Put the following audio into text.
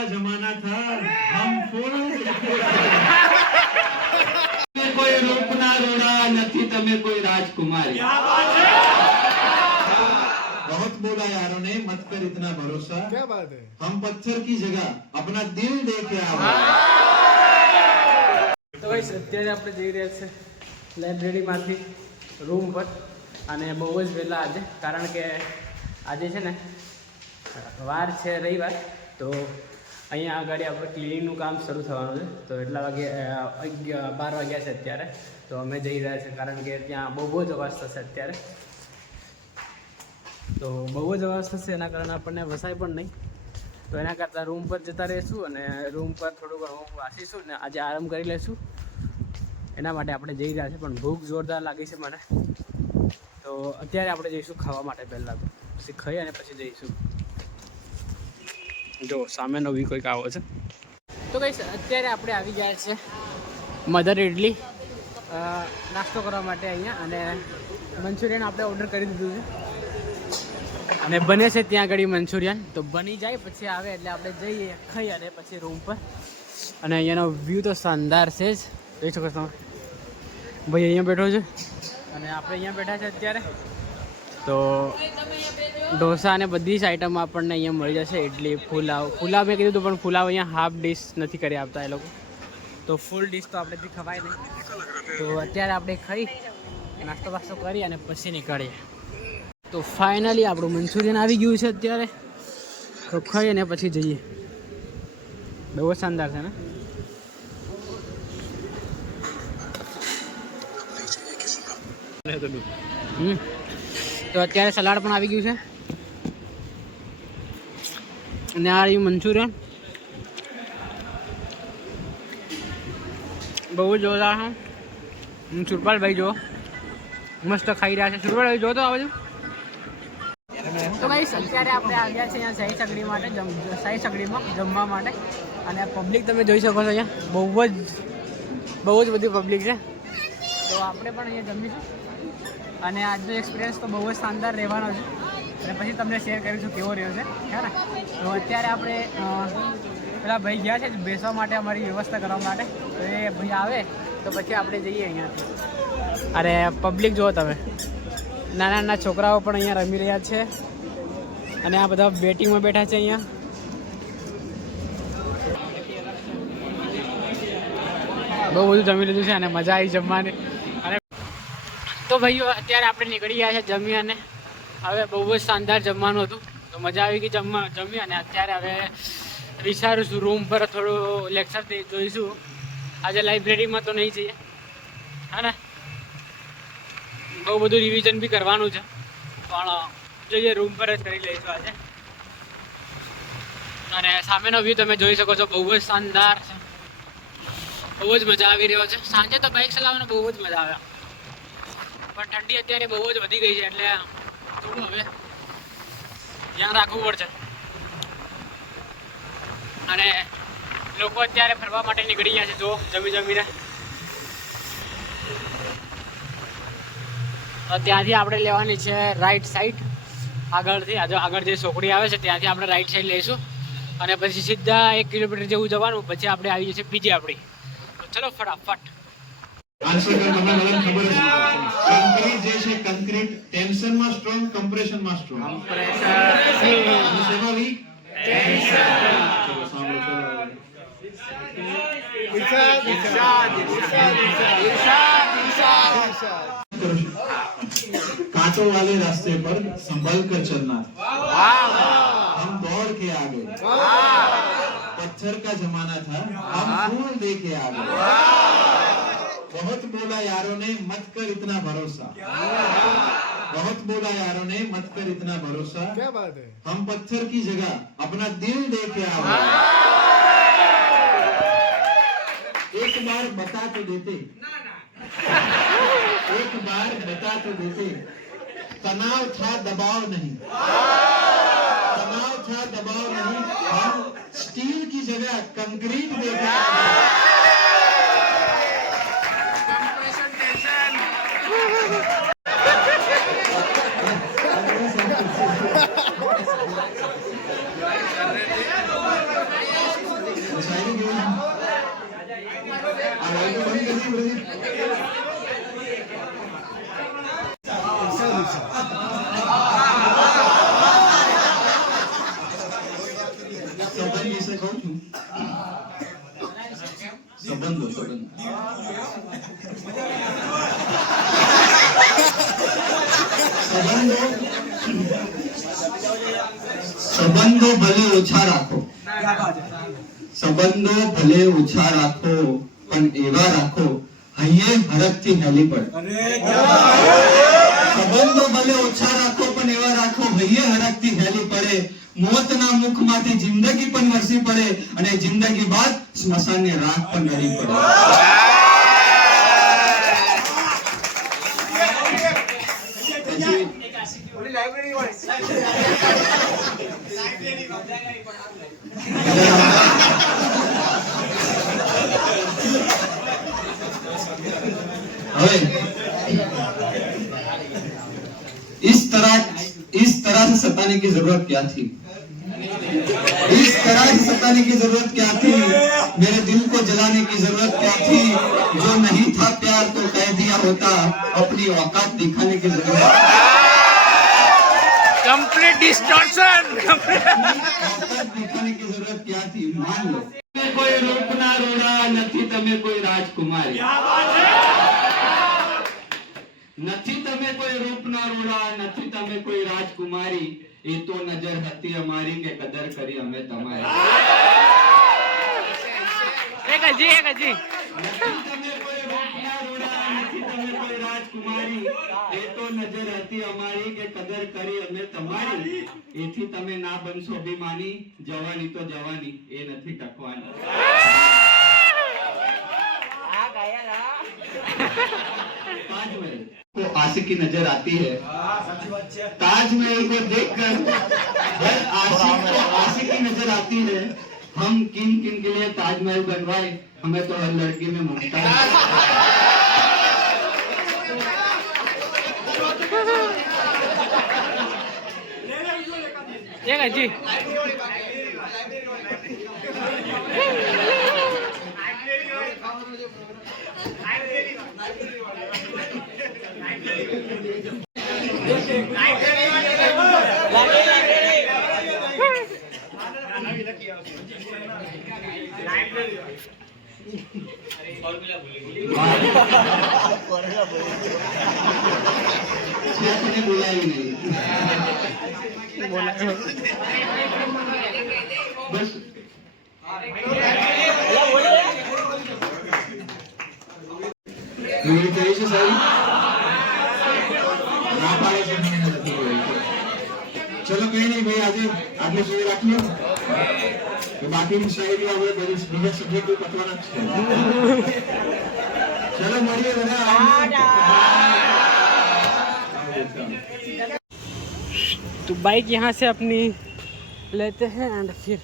का जमाना था, हम फूल कोई रूपना रोड़ा नहीं, तमे कोई राजकुमारी। बहुत बोला यारों ने, मत कर इतना भरोसा। क्या बात है, हम पत्थर की जगह अपना दिल दे के आए। તો ભાઈ અત્યારે આપણે જઈ રહ્યા છે લાઇબ્રેરીમાંથી રૂમ પર, અને બહુ જ વહેલા આજે, કારણ કે આજે છે ને વાર છે રવિવાર, તો અહીંયા આગળ આપણે ક્લિનિંગનું કામ શરૂ થવાનું છે. તો એટલા વાગે 12 વાગ્યા છે અત્યારે, તો અમે જઈ રહ્યા છીએ, કારણ કે ત્યાં બહુ જ અવાજ થશે અત્યારે. તો બહુ જ અવાજ થશે, એના કારણે આપણને વસાય પણ નહીં. તો એના કરતાં રૂમ પર જતા રહીશું અને રૂમ પર થોડું ઘણું વાંચીશું ને આજે આરામ કરી લઈશું. એના માટે આપણે જઈ રહ્યા છીએ, પણ ભૂખ જોરદાર લાગી છે મને. તો અત્યારે આપણે જઈશું ખાવા માટે પહેલાં, તો પછી ખાઈ અને પછી જઈશું. જો સામેનો બી કોઈક આવો છે. તો કંઈ અત્યારે આપણે આવી ગયા છે મધર ઇડલી નાસ્તો કરવા માટે અહીંયા, અને મંચુરિયન આપણે ઓર્ડર કરી દીધું છે અને બને છે ત્યાં આગળ મંચુરિયન. તો બની જાય પછી આવે એટલે આપણે જઈએ, ખાઈ અને પછી રૂમ પર. અને અહીંયાનો વ્યૂ તો શાનદાર છે જ, જોઈ શકો તમે. ભાઈ અહીંયા બેઠો છે અને આપણે અહીંયા બેઠા છે અત્યારે. તો ઢોસા અને બધી જ આઈટમ આપણને અહીંયા મળી જશે. ઇડલી, પુલાવ મેં કીધું હતું, પણ પુલાવ અહીંયા હાફ ડીશ નથી કરી આપતા એ લોકો, તો ફૂલ ડીશ તો આપણેથી ખવાય નહીં. તો અત્યારે આપણે ખાઈ નાસ્તો વાસ્તો કરી અને પછી નીકળીએ. તો ફાઇનલી આપણું મંચુરિયન આવી ગયું છે અત્યારે, તો ખાઈ અને પછી જઈએ. બહુ શાનદાર છે ને. તો અત્યારે સલાડ પણ આવી ગયું છે અને આ રહ્યું મંચુરિયન. બહુ જ જોરદાર છે. સુરપાલભાઈ જો મસ્ત ખાઈ રહ્યા છે. સુરપાલભાઈ જો તો આ બધું. તો ભાઈ અત્યારે આપણે આવ્યા છે અહીંયા શાહી સગડી માટે, શાહી સગડીમાં જમવા માટે. અને પબ્લિક તમે જોઈ શકો છો અહીંયા બહુ જ બધી પબ્લિક છે. તો આપણે પણ અહીંયા જમીશું અને આજનો એક્સપિરિયન્સ તો બહુ જ શાનદાર રહેવાનો છે, અને પછી તમને શેર કરીશું કેવો રહ્યો છે, હે ને. તો અત્યારે આપણે પેલા ભાઈ ગયા છે બેસવા માટે, અમારી વ્યવસ્થા કરવા માટે. તો એ ભાઈ આવે તો પછી આપણે જઈએ અહીંયાથી. અરે પબ્લિક જુઓ તમે, નાના છોકરાઓ પણ અહીંયા રમી રહ્યા છે અને આ બધા બેટિંગમાં બેઠા છે અહીંયા. બહુ બધું જમી લીધું છે અને મજા આવી જમવાની. અને તો ભાઈઓ અત્યારે આપણે નીકળી ગયા છે જમી, અને હવે બહુ જ શાનદાર જમવાનું હતું, તો મજા આવી ગઈ જમી. અને અત્યારે હવે વિચારું છું રૂમ પર થોડું લેક્ચર જોઈશું. આજે લાઇબ્રેરીમાં તો નહીં જઈએ, હા ને. બહુ બધું રિવિઝન બી કરવાનું છે, પણ જોઈએ રૂમ પર જ કરી લઈશું આજે. અને સામેનો વ્યૂ તમે જોઈ શકો છો, બહુ જ શાનદાર છે. બહુ જ મજા આવી રહ્યો છે. સાંજે તો બાઇક ચલાવવાનો બહુ જ મજા આવે, પણ ઠંડી અત્યારે બહુ જ વધી ગઈ છે, એટલે થોડું હવે ધ્યાન રાખવું પડશે. અને લોકો અત્યારે ફરવા માટે નીકળી ગયા છે, જો જમીને. ત્યાંથી આપણે લેવાની છે રાઈટ સાઈડ, આગળથી આગળ જે ચોકડી આવે છે ત્યાંથી આપણે રાઈટ સાઈડ લઈશું, અને પછી સીધા 1 કિલોમીટર જેવું જવાનું, પછી આપણે આવી જશે બીજી આપણી. તો ચલો ફટાફટ. कंक्रीट जैसे कंक्रीट टेंशन में स्ट्रांग, कंप्रेशन में स्ट्रांग. सेवा वीक टेंशन. चलो सामने चलो. कांटों वाले रास्ते पर संभल कर चलना. हम दौड़ के आगे. पत्थर का जमाना था, हम फूल दे के आगे. बहुत बोला यारों ने, मत कर इतना भरोसा. बहुत बोला यारों ने, मत कर इतना भरोसा. क्या बात है, हम पत्थर की जगह अपना दिल दे के आए. एक बार बता तो देते, एक बार बता तो देते. तनाव था दबाव नहीं, तनाव था दबाव नहीं. हम स्टील की जगह कंक्रीट दे के आए. સંબંધ વિશે કહું છું. સંબંધો સંબંધો ભલે ઓછા રાખો, સંબંધો ભલે ઓછા રાખો પણ એવા રાખો હૈયે હરખથી હેલી પડે. સંબંધો ભલે ઓછા રાખો પણ એવા રાખો હૈયે હરખથી હેલી પડે. મોતના મુખમાંથી જિંદગી પણ વરસી પડે અને જિંદગી બાદ સ્મશાનની રાખ પણ નડી પડે. હવે इस तरह से सताने की जरूरत क्या थी? इस तरह से सताने की जरूरत क्या थी? मेरे दिल को जलाने की जरूरत क्या थी? जो नहीं था प्यार तो कह दिया होता, अपनी औकात दिखाने की जरूरत. Complete distortion. औकात दिखाने की जरूरत क्या थी? मान लो તમે કોઈ રૂપના રોડા નથી, તમે કોઈ રાજકુમારી નથી, તમે કોઈ રૂપના રોડા નથી, તમે કોઈ રાજકુમારી. એ તો નજર હતી અમારી કે કદર કરી અમે તમારી. એક હજી નથી તમે કોઈ રૂપના રોડા નથી, તમે કોઈ રાજકુમારી. એ તો નજર હતી અમારી કે કદર કરી અમે તમારી. એથી તમે ના બનશો અભિમાની, જવાની તો જવાની એ નથી ટકવાની. ताजमहल को आशिक की नजर आती है, ताजमहल को देखकर हर आशिक को आशिक की नजर आती है. हम किन किन के लिए ताजमहल बनवाए, हमें तो हर लड़की में मुमताज. એક હજી आपने बुलाया नहीं बस. मेरी कही से सही ना पाड़े से नहीं लगती कोई. चलो कहीं नहीं भाई, आज आपने सुई रख लो. बाकी शायरी આપણે બીજા સબ્જેક્ટ પર પતવાના છે. ચલો મળીએ બધા. तो बाइक यहाँ से अपनी लेते हैं एंड फिर